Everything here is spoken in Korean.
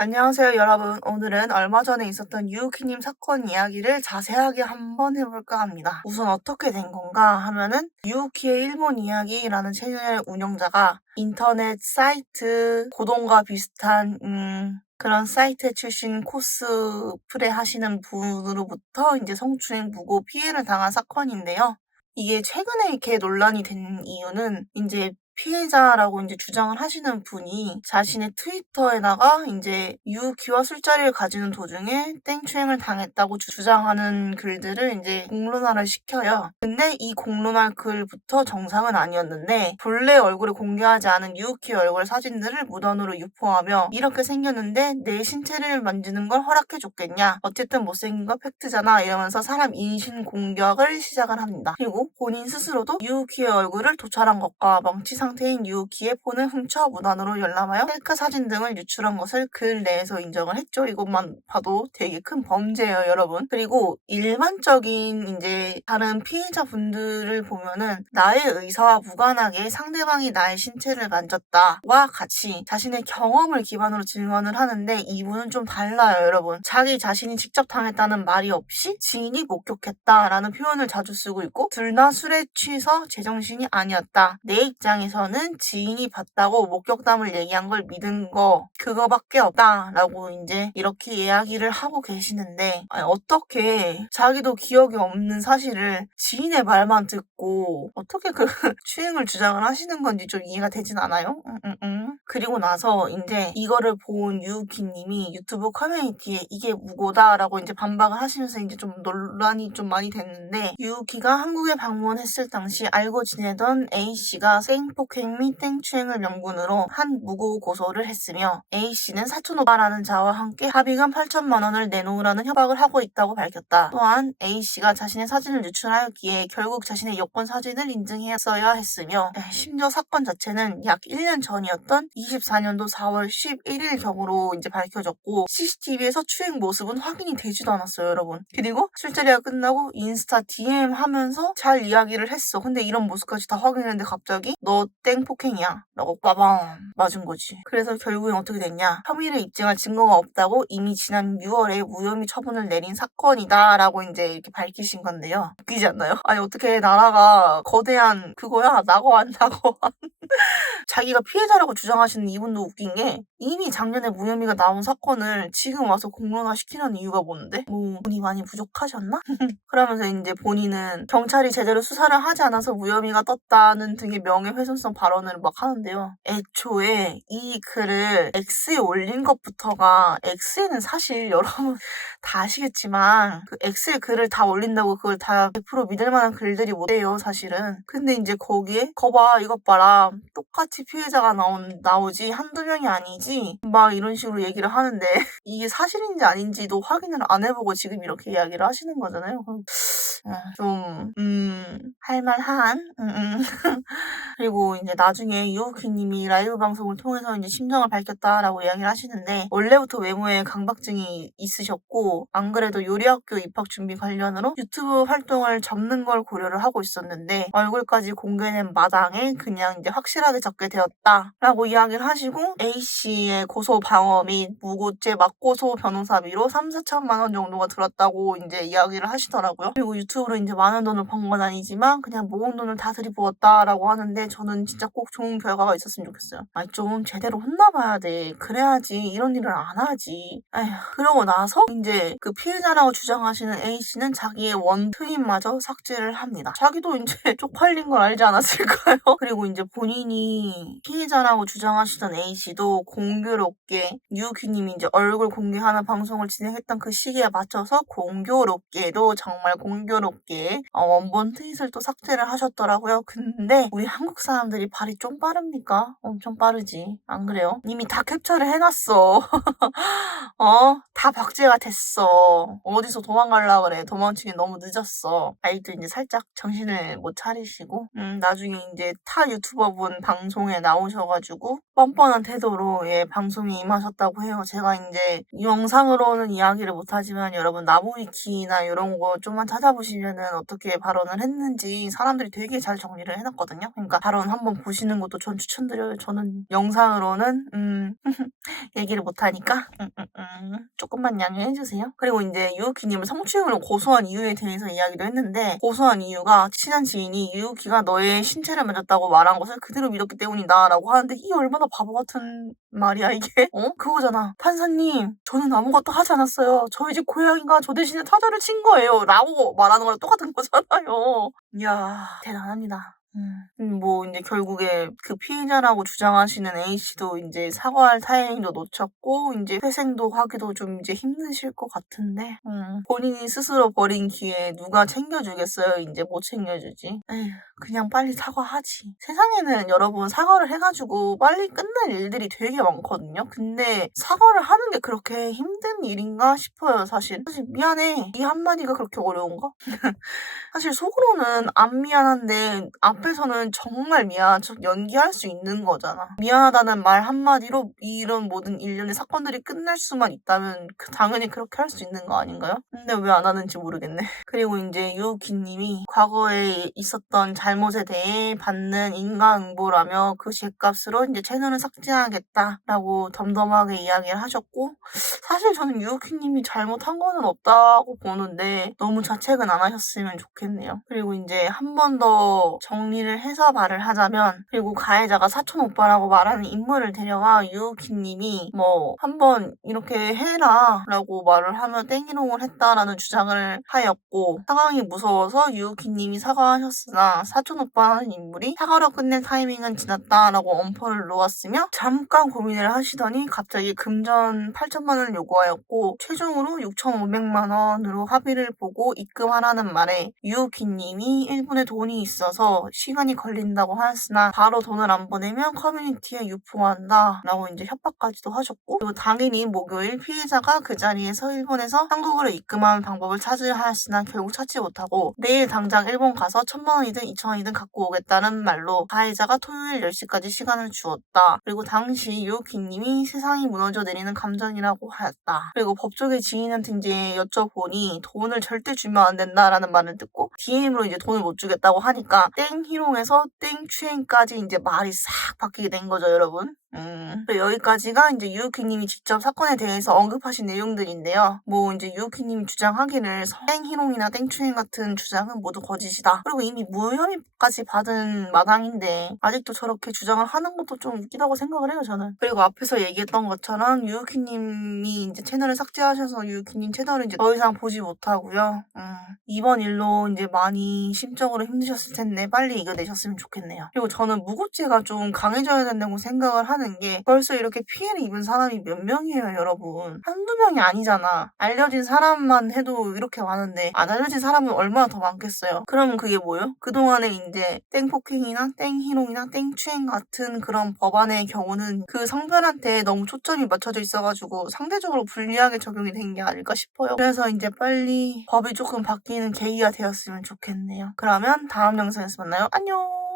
안녕하세요, 여러분. 오늘은 얼마 전에 있었던 유우키님 사건 이야기를 자세하게 한번 해볼까 합니다. 우선 어떻게 된 건가 하면은 유우키의 일본 이야기라는 채널 운영자가 인터넷 사이트 고동과 비슷한 그런 사이트 출신 코스프레 하시는 분으로부터 이제 성추행 무고 피해를 당한 사건인데요. 이게 최근에 이렇게 논란이 된 이유는 이제 피해자라고 이제 주장을 하시는 분이 자신의 트위터에다가 이제 유기와 술자리를 가지는 도중에 땡추행을 당했다고 주장하는 글들을 이제 공론화를 시켜요. 근데 이 공론화 글부터 정상은 아니었는데 본래 얼굴을 공개하지 않은 유키의 얼굴 사진들을 무단으로 유포하며 이렇게 생겼는데 내 신체를 만지는 걸 허락해줬겠냐? 어쨌든 못생긴 거 팩트잖아 이러면서 사람 인신 공격을 시작을 합니다. 그리고 본인 스스로도 유키의 얼굴을 도찰한 것과 망치 상태인 유키의 폰을 훔쳐 무단으로 열람하여 셀카 사진 등을 유출한 것을 글 내에서 인정을 했죠. 이것만 봐도 되게 큰 범죄예요, 여러분. 그리고 일반적인 이제 다른 피해자분들을 보면은 나의 의사와 무관하게 상대방이 나의 신체를 만졌다와 같이 자신의 경험을 기반으로 증언을 하는데 이분은 좀 달라요, 여러분. 자기 자신이 직접 당했다는 말이 없이 지인이 목격했다라는 표현을 자주 쓰고 있고 둘 다 술에 취해서 제정신이 아니었다. 내 입장에서는 지인이 봤다고 목격담을 얘기한 걸 믿은 거 그거밖에 없다라고 이제 이렇게 이야기를 하고 계시는데 아니, 어떻게 자기도 기억이 없는 사실을 지인의 말만 듣고 어떻게 그 추행을 주장을 하시는 건지 좀 이해가 되진 않아요? 그리고 나서 이제 이거를 본 유우키님이 유튜브 커뮤니티에 이게 무고다라고 이제 반박을 하시면서 이제 좀 논란이 좀 많이 됐는데 유우키가 한국에 방문했을 당시 알고 지내던 A씨가 생폭행 및 땡추행을 명분으로 한 무고 고소를 했으며 A씨는 사촌 오빠라는 자와 함께 합의금 8천만 원을 내놓으라는 협박을 하고 있다고 밝혔다. 또한 A씨가 자신의 사진을 유출하였기에 결국 자신의 여권 사진을 인증했어야 했으며 심지어 사건 자체는 약 1년 전이었던 24년도 4월 11일경으로 이제 밝혀졌고 CCTV에서 추행 모습은 확인이 되지도 않았어요, 여러분. 그리고 술자리가 끝나고 인스타 DM 하면서 잘 이야기를 했어. 근데 이런 모습까지 다 확인했는데 갑자기 너 땡폭행이야 라고 빠밤 맞은 거지. 그래서 결국엔 어떻게 됐냐? 혐의를 입증할 증거가 없다고 이미 지난 6월에 무혐의 처분을 내린 사건이다 라고 이제 이렇게 밝히신 건데요. 웃기지 않나요? 아니 어떻게 나라가 거대한 그거야? 낙오 안 낙오 자기가 피해자라고 주장하시는 이분도 웃긴 게 이미 작년에 무혐의가 나온 사건을 지금 와서 공론화 시키는 이유가 뭔데? 뭐 돈이 많이 부족하셨나? 그러면서 이제 본인은 경찰이 제대로 수사를 하지 않아서 무혐의가 떴다는 등의 명예훼손성 발언을 막 하는데요. 애초에 이 글을 X에 올린 것부터가 X에는 사실 여러분 다 아시겠지만 그 X에 글을 다 올린다고 그걸 다 100% 믿을 만한 글들이 못 돼요, 사실은. 근데 이제 거기에 거봐 이것 봐라 똑같이 피해자가 나오지 한두 명이 아니지 막 이런 식으로 얘기를 하는데 이게 사실인지 아닌지도 확인을 안 해보고 지금 이렇게 이야기를 하시는 거잖아요. 좀 할만한 그리고 이제 나중에 유우키님이 라이브 방송을 통해서 이제 심정을 밝혔다라고 이야기를 하시는데 원래부터 외모에 강박증이 있으셨고 안 그래도 요리학교 입학 준비 관련으로 유튜브 활동을 접는 걸 고려를 하고 있었는데 얼굴까지 공개된 마당에 그냥 이제 확실하게 적게 되었다라고 이야기를 하시고 A씨의 고소 방어 및 무고죄 맞고소 변호사비로 3, 4천만 원 정도가 들었다고 이제 이야기를 하시더라고요. 그리고 유튜브로 이제 많은 돈을 번 건 아니지만 그냥 모은 돈을 다 들이부었다라고 하는데 저는 진짜 꼭 좋은 결과가 있었으면 좋겠어요. 아니 좀 제대로 혼나봐야 돼. 그래야지 이런 일을 안 하지. 에휴. 그러고 나서 이제 그 피해자라고 주장하시는 A씨는 자기의 원 트윗마저 삭제를 합니다. 자기도 이제 쪽팔린 걸 알지 않았을까요? 그리고 이제 본인이 피해자라고 주장하시던 A씨도 공교롭게 유우키님이 이제 얼굴 공개하는 방송을 진행했던 그 시기에 맞춰서 공교롭게도 정말 공교롭게 원본 트윗을 또 삭제를 하셨더라고요. 근데 우리 한국 사람들이 발이 좀 빠릅니까? 엄청 빠르지. 안 그래요? 이미 다 캡처를 해놨어. 다 박제가 됐어. 어디서 도망가려고 그래. 도망치긴 너무 늦었어. 아이도 이제 살짝 정신을 못 차리시고 나중에 이제 타 유튜버분 방송에 나오셔가지고 뻔뻔한 태도로 방송에 임하셨다고 해요. 제가 이제 영상으로는 이야기를 못하지만 여러분 나무위키나 이런 거 좀만 찾아보시면은 어떻게 발언을 했는지 사람들이 되게 잘 정리를 해놨거든요. 그러니까 발언 한번 보시는 것도 전 추천드려요. 저는 영상으로는 얘기를 못하니까 조금만 양해해주세요. 그리고 이제 유우키님을 성추행으로 고소한 이유에 대해서 이야기도 했는데, 고소한 이유가 친한 지인이 유우키가 너의 신체를 만졌다고 말한 것을 그대로 믿었기 때문이다 라고 하는데, 이게 얼마나 바보 같은 말이야 이게. 그거잖아. 판사님, 저는 아무것도 하지 않았어요. 저희 집 고양이가 저 대신에 타자를 친 거예요 라고 말하는 거랑 똑같은 거잖아요. 이야, 대단합니다. 뭐 이제 결국에 그 피해자라고 주장하시는 A씨도 이제 사과할 타이밍도 놓쳤고 이제 회생도 하기도 좀 이제 힘드실 것 같은데, 본인이 스스로 버린 기회 누가 챙겨주겠어요? 이제 못 챙겨주지. 에휴, 그냥 빨리 사과하지. 세상에는 여러분 사과를 해가지고 빨리 끝날 일들이 되게 많거든요. 근데 사과를 하는 게 그렇게 힘든 일인가 싶어요. 사실 미안해 이 한마디가 그렇게 어려운가? 사실 속으로는 안 미안한데 앞에서는 정말 미안한 척 연기할 수 있는 거잖아. 미안하다는 말 한마디로 이런 모든 일련의 사건들이 끝날 수만 있다면 당연히 그렇게 할 수 있는 거 아닌가요? 근데 왜 안 하는지 모르겠네. 그리고 이제 유우키님이 과거에 있었던 잘못에 대해 받는 인과응보라며 그 죄값으로 이제 채널을 삭제하겠다라고 덤덤하게 이야기를 하셨고, 사실 저는 유우키님이 잘못한 거는 없다고 보는데 너무 자책은 안 하셨으면 좋겠네요. 그리고 이제 한 번 더 정리를 해서 말을 하자면, 그리고 가해자가 사촌 오빠라고 말하는 인물을 데려가 유우키님이 뭐 한번 이렇게 해라 라고 말을 하면 땡기롱을 했다라는 주장을 하였고, 상황이 무서워서 유우키님이 사과하셨으나 사촌 오빠라는 인물이 사과로 끝낼 타이밍은 지났다라고 엄포를 놓았으며, 잠깐 고민을 하시더니 갑자기 금전 8천만 원을 요구하였고 최종으로 6,500만 원으로 합의를 보고 입금하라는 말에 유우키님이 일본에 돈이 있어서 시간이 걸린다고 하였으나 바로 돈을 안 보내면 커뮤니티에 유포한다 라고 이제 협박까지도 하셨고, 그리고 당일인 목요일 피해자가 그 자리에서 일본에서 한국으로 입금하는 방법을 찾으려 하였으나 결국 찾지 못하고 내일 당장 일본 가서 1,000만 원이든 2,000 원이든 갖고 오겠다는 말로 가해자가 토요일 10시까지 시간을 주었다. 그리고 당시 유우키님이 세상이 무너져 내리는 감정이라고 하였다. 그리고 법조계 지인한테 이제 여쭤보니 돈을 절대 주면 안 된다라는 말을 듣고 DM으로 이제 돈을 못 주겠다고 하니까 땡희롱에서 땡추행까지 이제 말이 싹 바뀌게 된 거죠, 여러분. 여기까지가 이제 유우키님이 직접 사건에 대해서 언급하신 내용들인데요. 뭐 이제 유우키님이 주장하기를 땡희롱이나 땡추행 같은 주장은 모두 거짓이다. 그리고 이미 무혐의까지 받은 마당인데 아직도 저렇게 주장을 하는 것도 좀 웃기다고 생각을 해요, 저는. 그리고 앞에서 얘기했던 것처럼 유우키님이 이제 채널을 삭제하셔서 유우키님 채널을 이제 더 이상 보지 못하고요. 이번 일로 이제 많이 심적으로 힘드셨을 텐데 빨리 이겨내셨으면 좋겠네요. 그리고 저는 무고죄가 좀 강해져야 된다고 생각을 하는 게, 벌써 이렇게 피해를 입은 사람이 몇 명이에요, 여러분. 한두 명이 아니잖아. 알려진 사람만 해도 이렇게 많은데 안 알려진 사람은 얼마나 더 많겠어요. 그러면 그게 뭐예요? 그동안에 이제 땡폭행이나 땡희롱이나 땡추행 같은 그런 법안의 경우는 그 성별한테 너무 초점이 맞춰져 있어가지고 상대적으로 불리하게 적용이 된 게 아닐까 싶어요. 그래서 이제 빨리 법이 조금 바뀌는 계기가 되었으면 좋겠네요. 그러면 다음 영상에서 만나요. 안녕!